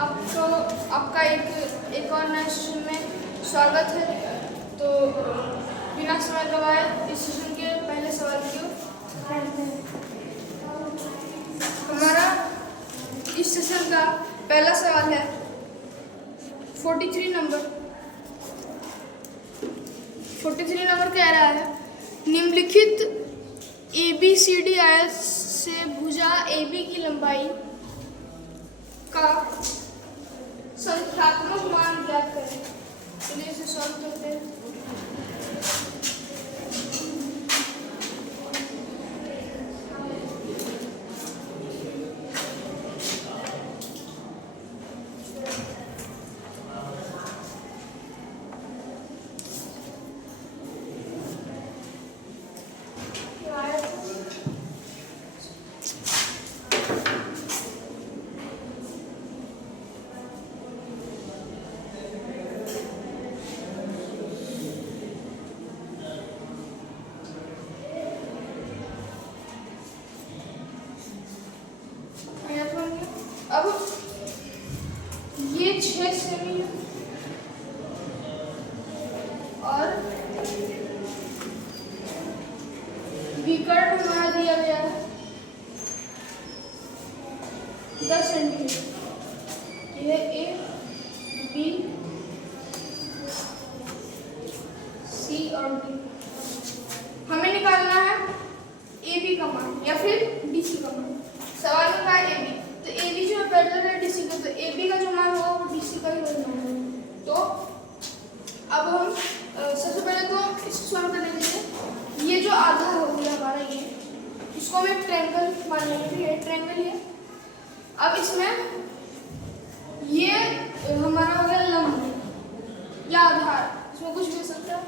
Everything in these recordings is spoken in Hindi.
आपको आपका एक और नए सेशन में स्वागत है। तो बिना समय गवाए इस सेशन के पहले सवाल की ओर। हमारा इस सेशन का पहला सवाल है 43 नंबर। 43 नंबर कह रहा है निम्नलिखित ABCD आयत से भुजा AB की लंबाई का संख्यात्मक मान ज्ञात करें। चलिए इसे सॉल्व करते हैं। अब ये 6 सेमी है और विकर्ण हमारा दिया गया है 10 सेंटीमीटर। यह A B C और D। हमें निकालना है AB का मान या फिर DC का मान। सवाल में कहा है AB, तो AB जो पैरेलल है DC का, तो AB का जो मान होगा वो DC का ही होगा। तो अब हम सबसे पहले तो इस सॉल्व करने के लिए ये जो आधार हो गया हमारा ये, इसको हम एक ट्रायंगल मान लेंगे। ये ट्रायंगल है। अब इसमें ये हमारा हो गया लंब या आधार, इसमें कुछ भी हो सकता है।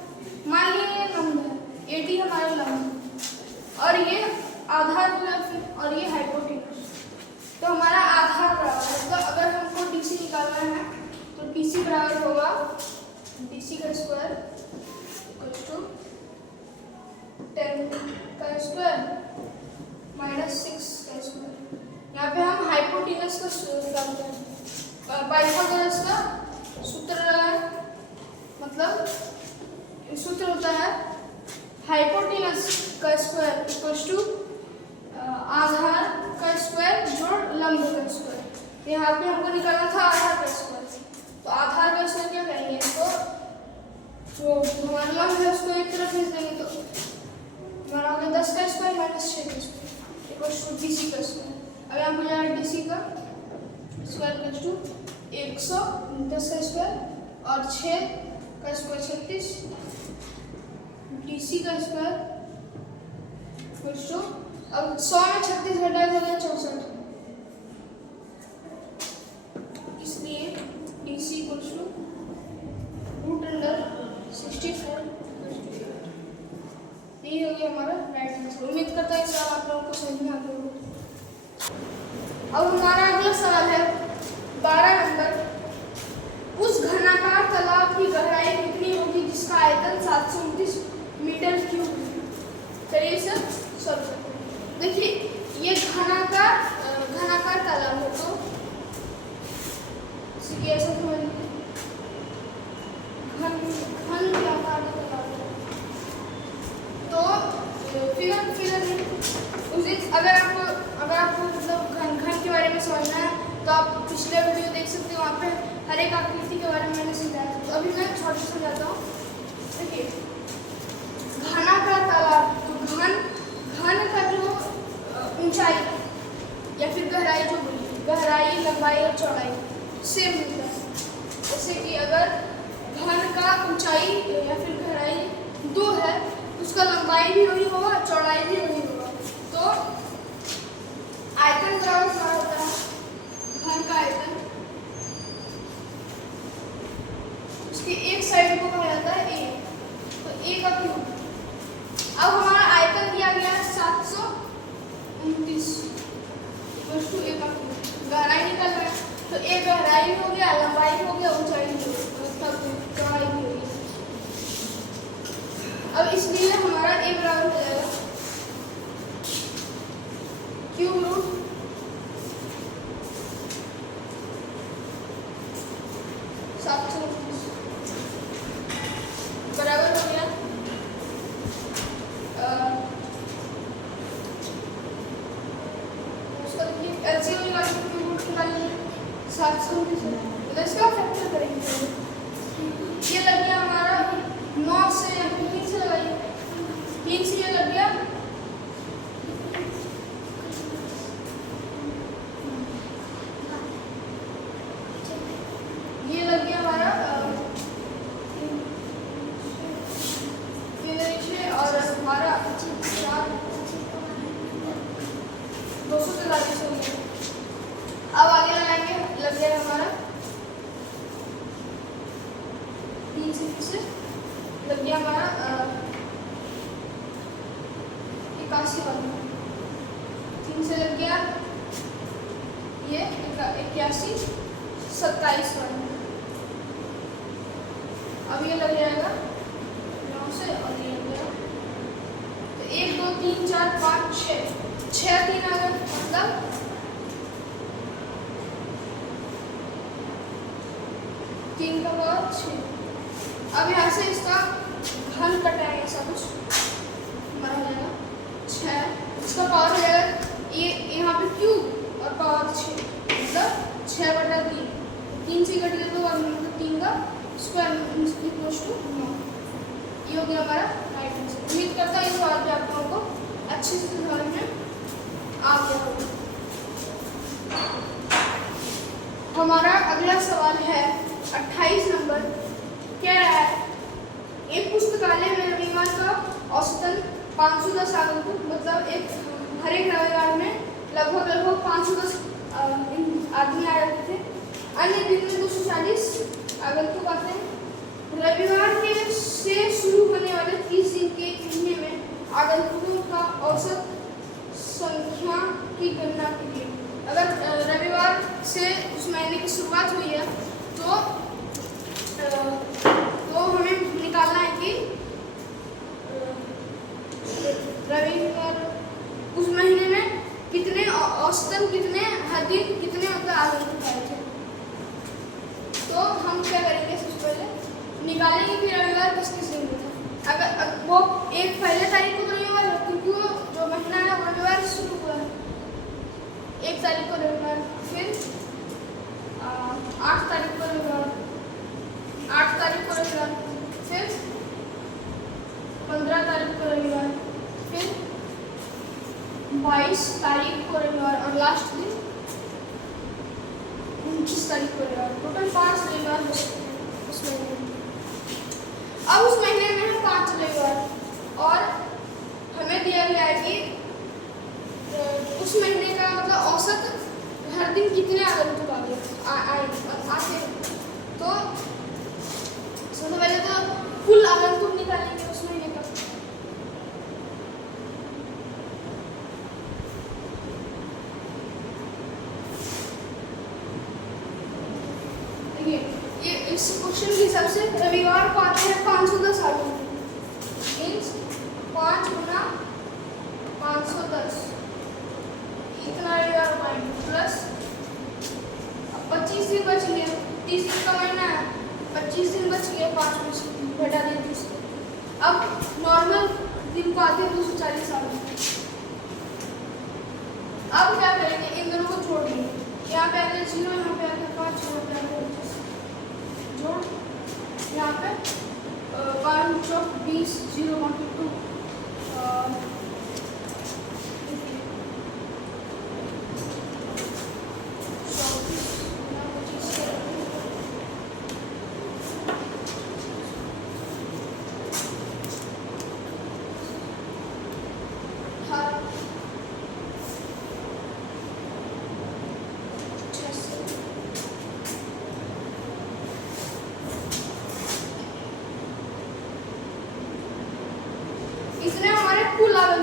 मान लीजिए ये लंब है, AD हमारा लंब और ये आधार हो गया फिर, और ये हाइपोटेन्यूज। तो हमारा आधार बराबर है, तो अगर हमको DC निकालना है तो DC बराबर होगा DC का स्क्वायर इक्वल्स टू 10 का स्क्वायर माइनस 6 का स्क्वायर। यहाँ पे हम हाइपोटेन्यूज का निकालते हैं। पाइथागोरस का सूत्र है, मतलब सूत्र होता है हाइपोटेन्यूज का स्क्वायर इक्वल्स टू आधार का स्क्वायर जोड़ लंब का स्क्वायर। यहाँ पे हमको निकालना था आधार का स्क्वायर, तो आधार का स्क्वायर क्या करेंगे, इसको जो हमारा लंब है उसको एक तरफ भेज देंगे, तो हमारा हो गया 10 का स्क्वायर माइनस 6 का स्क्वायर इक्वल्स टू DC का स्क्वायर। अब यहाँ पे जाए DC का स्क्वायर इक्वल्स टू 110 का स्क्वायर और 6 का स्क्वायर 36 DC का स्क्वायर इक्वल्स टू, अब 100 में 36 घटाया तो 64, इसलिए DC इक्वल्स टू √64। ये हो गया हमारा राइट आंसर। उम्मीद करता है सवाल आप लोगों को समझ में आ गया होगा। अब हमारा अगला सवाल है 12 नंबर। उस घनाकार तालाब की गहराई कितनी होगी जिसका आयतन 729 मीटर क्यूब है। चलिए इसे सॉल्व करते हैं। देखिए ये घनाकार तालाब हो, तो इसे ऐसा समझ लीजिए घन के आकार का तालाब है। तो फिगर उसी अगर आपको मतलब घन के बारे में समझना है तो आप पिछले वीडियो देख सकते हो, वहाँ पे हर एक आकृति के बारे में मैंने समझाया। तो अभी मैं छोटा समझाता हूँ। देखिए घनाकार तालाब, तो घन का जो ऊंचाई या फिर गहराई, जो गहराई लंबाई और चौड़ाई सेम होता है। जैसे कि अगर घन का ऊंचाई या फिर गहराई 2 है, उसका लंबाई भी वही होगा, चौड़ाई भी वही होगा। तो आयतन बराबर क्या होता है, घन का आयतन उसकी एक साइड को कहा जाता है A, तो A का क्यूब। अब हमारा आयतन दिया गया है 729 इक्वल्स टू A का क्यूब। गहराई निकल रहा है, तो A गहराई हो गया, लंबाई हो गया, ऊंचाई हो गया, चौड़ाई भी हो गई। अब इसलिए हमारा A बराबर हो जाएगा क्यूब रूट 729 बराबर हो गया उसका देखिए एलसीएम निकालिए 729 मतलब इसका फैक्टर करेंगे। ये लग गया हमारा 9 से या 3 से लगाइए 3 से ये लग गया अब आगे लगाएंगे लग गया हमारा 3 से लग गया हमारा 81 वाला 3 से लग गया ये 81 27 वाला। अब ये लग जाएगा 9 से और ये लग गया तो 1 2 3 4 5 6 3 आ गया मतलब 3 का पावर 6। अब यहाँ से इसका घन कटाएंगे ऐसा कुछ हमारा हो जाएगा 6 इसका पावर हो जाएगा ये यहाँ पे क्यूब और पावर 6 मतलब 6/3 3 से कट गया तो मतलब 3 का स्क्वायर इक्वल्स टू 9। ये हो गया हमारा राइट आंसर। उम्मीद करता है इस सवाल पे आप लोगों को अच्छे से समझ में आ गया होगा। हमारा अगला सवाल है 28 नंबर। क्या है एक पुस्तकालय में रविवार का औसतन 510 आगंतुक मतलब हर एक रविवार में लगभग 510 आदमी आ जाते थे। अन्य दिन में 240 आगंतुक आते हैं। रविवार के से शुरू होने वाले 30 दिन के महीने में आगंतुकों का औसत संख्या की गणना कीजिए। अगर रविवार से उस महीने की शुरुआत हुई है तो हमें निकालना है कि रविवार उस महीने में कितने औसतन कितने हर दिन कितने मतलब आगंतुक आए थे। तो हम क्या करेंगे सबसे पहले निकालेंगे कि रविवार किस किस दिन में था। अगर वो एक पहले तारीख को रविवार है क्योंकि वो जो महीना है वो रविवार से शुरू हुआ है 1 तारीख को रविवार फिर 8 तारीख को रविवार 8 तारीख को रविवार फिर 15 तारीख को रविवार फिर 22 तारीख को रविवार और लास्ट दिन 29 तारीख को रविवार। टोटल 5 रविवार हो सकते हैं उस महीने में। अब उस महीने में है 5 रविवार और हमें दिया गया है कि उस महीने का मतलब औसत हर दिन कितने आगंतुक आते हैं। तो सबसे पहले तो कुल आगंतुक निकालेंगे उस महीने का। देखिए ये इस क्वेश्चन के हिसाब से रविवार को आते हैं 510 आगंतुक मीन्स 5 गुना 510 इतना रविवार पॉइंट प्लस 25 दिन बच गए 30 दिन का महीना है 25 दिन बच गए 5 में से घटा दें 30। अब नॉर्मल दिन को आते हैं 240 आगंतुक। अब क्या करेंगे इन दोनों को जोड़ देंगे। यहाँ पे आगे 0 यहाँ पे आगे 5 यहाँ पे आगे 25 जोड़ यहाँ पे 5 चौक 20 0 1 2 इतने हमारे कुल आगंतुक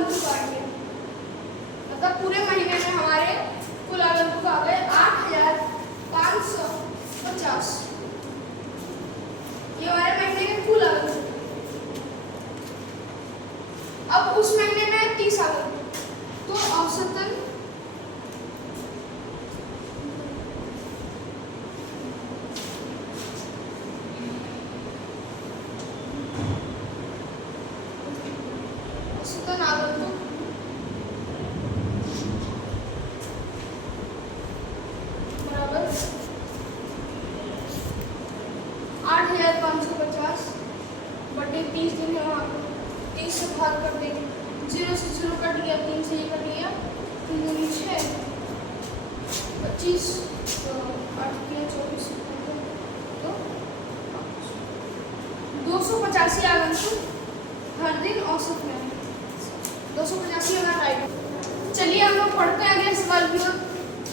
550 बटे 30 दिन है वहाँ पर 30 से भाग कर देंगे 0 से 0 कट गया 3 से ये कट गया 3 दूनी 6 25 तो 8 किया 24 तो 285 आगंतुक हर दिन औसत में 285 होना राइट। चलिए हम लोग पढ़ते हैं अगले सवाल की ओर।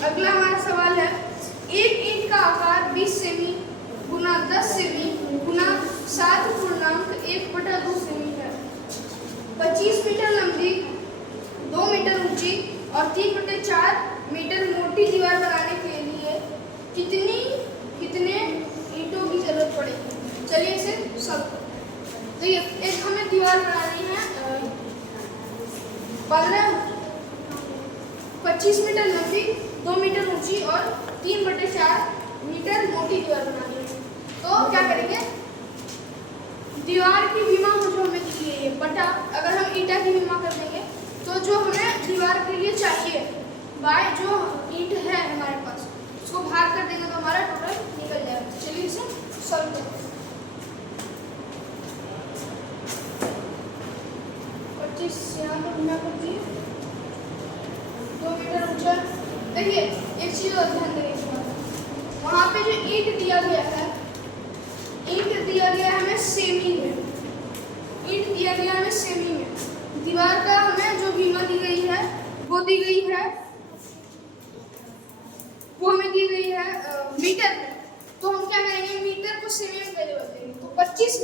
अगला हमारा सवाल है एक ईंट का आकार 20 सेमी गुना 10 सेमी गुना 7.1/2 सेमी है। 25 मीटर लंबी 2 मीटर ऊंची और 3/4 मीटर मोटी दीवार बनाने के लिए कितने ईंटों की जरूरत पड़ेगी। चलिए इसे सब तो ये एक हमें दीवार बनानी है 25 मीटर लंबी 2 मीटर ऊंची और 3/4 मीटर मोटी दीवार बनानी है। तो क्या करेंगे दीवार की विमा जो हमें दी है ये बटा अगर हम ईंटा की विमा कर देंगे तो जो हमें दीवार के लिए चाहिए बाय जो ईंट है हमारे पास उसको भाग कर देंगे तो हमारा टोटल निकल जाएगा। चलिए इसे सॉल्व करते हैं। 25 यहाँ पर विमा कर दिए 2 मीटर ऊंचा। देखिए एक चीज और ध्यान देंगे वहाँ पे जो ईंट दिया गया है हमें सेमी में दीवार का हमें जो बीमा दी गई है वो हमें दी गई है मीटर में। तो हम क्या करेंगे मीटर को सेमी में पहले बदलेंगे तो 25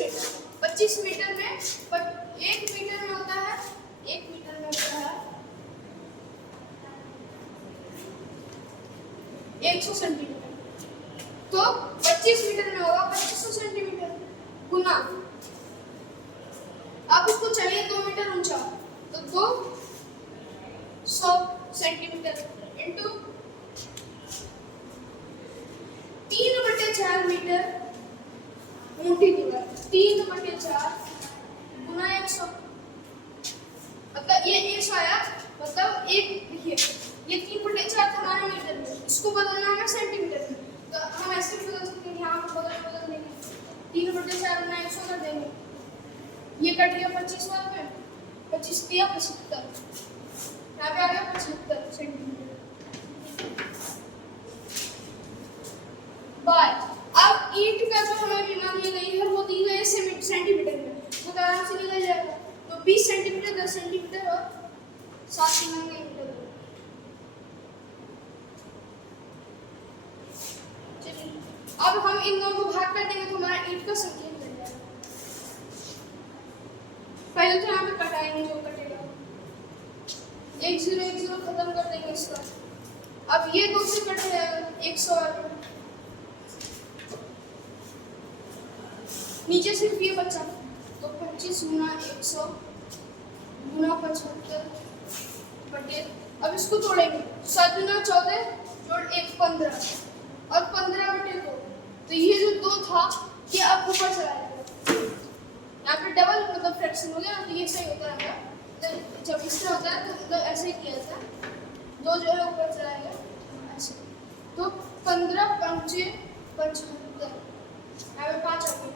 मीटर में 1 मीटर में होता है 100 सेंटीमीटर। तो 25 मीटर में होगा 2500 सेंटीमीटर गुना अब इसको चाहिए 2 मीटर ऊंचा तो 200 सेंटीमीटर इंटू 3/4 मीटर मोटी दीवार 3/4 गुना 100 मतलब ये 100 आया मतलब एक लिखिए ये 3/4 हमारे मीटर में इसको बदलना है सेंटीमीटर में तो हम ऐसे भी बदल सकते हैं यहाँ पर बदल देंगे 3/4 गुना 100 कर देंगे ये कट गया 25 वाला में 25 दिया 75 यहाँ पे आ गया 75 सेंटीमीटर बाय। अब ईंट का जो हमें विमा दी गई है वो दी गई है सेंटीमीटर में वो तो आराम से निकल जाएगा तो 20 सेंटीमीटर 10 सेंटीमीटर और 7 मीटर। अब हम इन दोनों को भाग कर देंगे तो हमारा ईंट का संख्या मिल जाएगा। पहले तो यहाँ पे कटाएंगे जो कटेगा 1 0 खत्म कर देंगे इसका। अब ये 2 से कट जाएगा 100 नीचे सिर्फ ये बचा तो 25 गुना 100 गुना 75 बटे अब इसको तोड़ेंगे 7 गुना 14 जोड़ 1 15 और 15/2 तो ये जो 2 था ये अब ऊपर चला जाएगा यहाँ पे डबल मतलब फ्रैक्शन हो गया तो ये सही होता है तो जब इससे होता है तो मतलब ऐसे ही किया जाता है 2 जो है ऊपर चला जाएगा ऐसे तो 15 5 75 यहाँ पे 5 आ गया।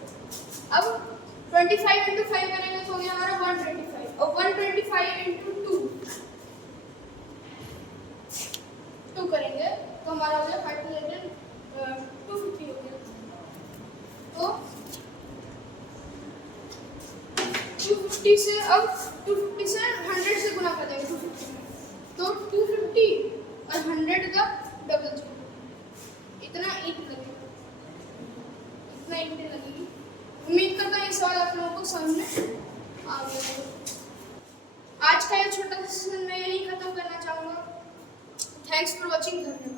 अब 25 × 5 करेंगे तो हो गया हमारा 125 और 125 × 2 करेंगे तो हमारा हो गया 250 हो गया। तो 250 से अब 250 से 100 से गुना कर देंगे 250 में तो 250 और 100 का डबल इतना ईंट लगेगी। उम्मीद करता हूँ ये सवाल आप लोगों को समझ में आ गया है। आज का ये छोटा सा सेशन मैं यही खत्म करना चाहूँगा। Thanks for watching. धन्यवाद।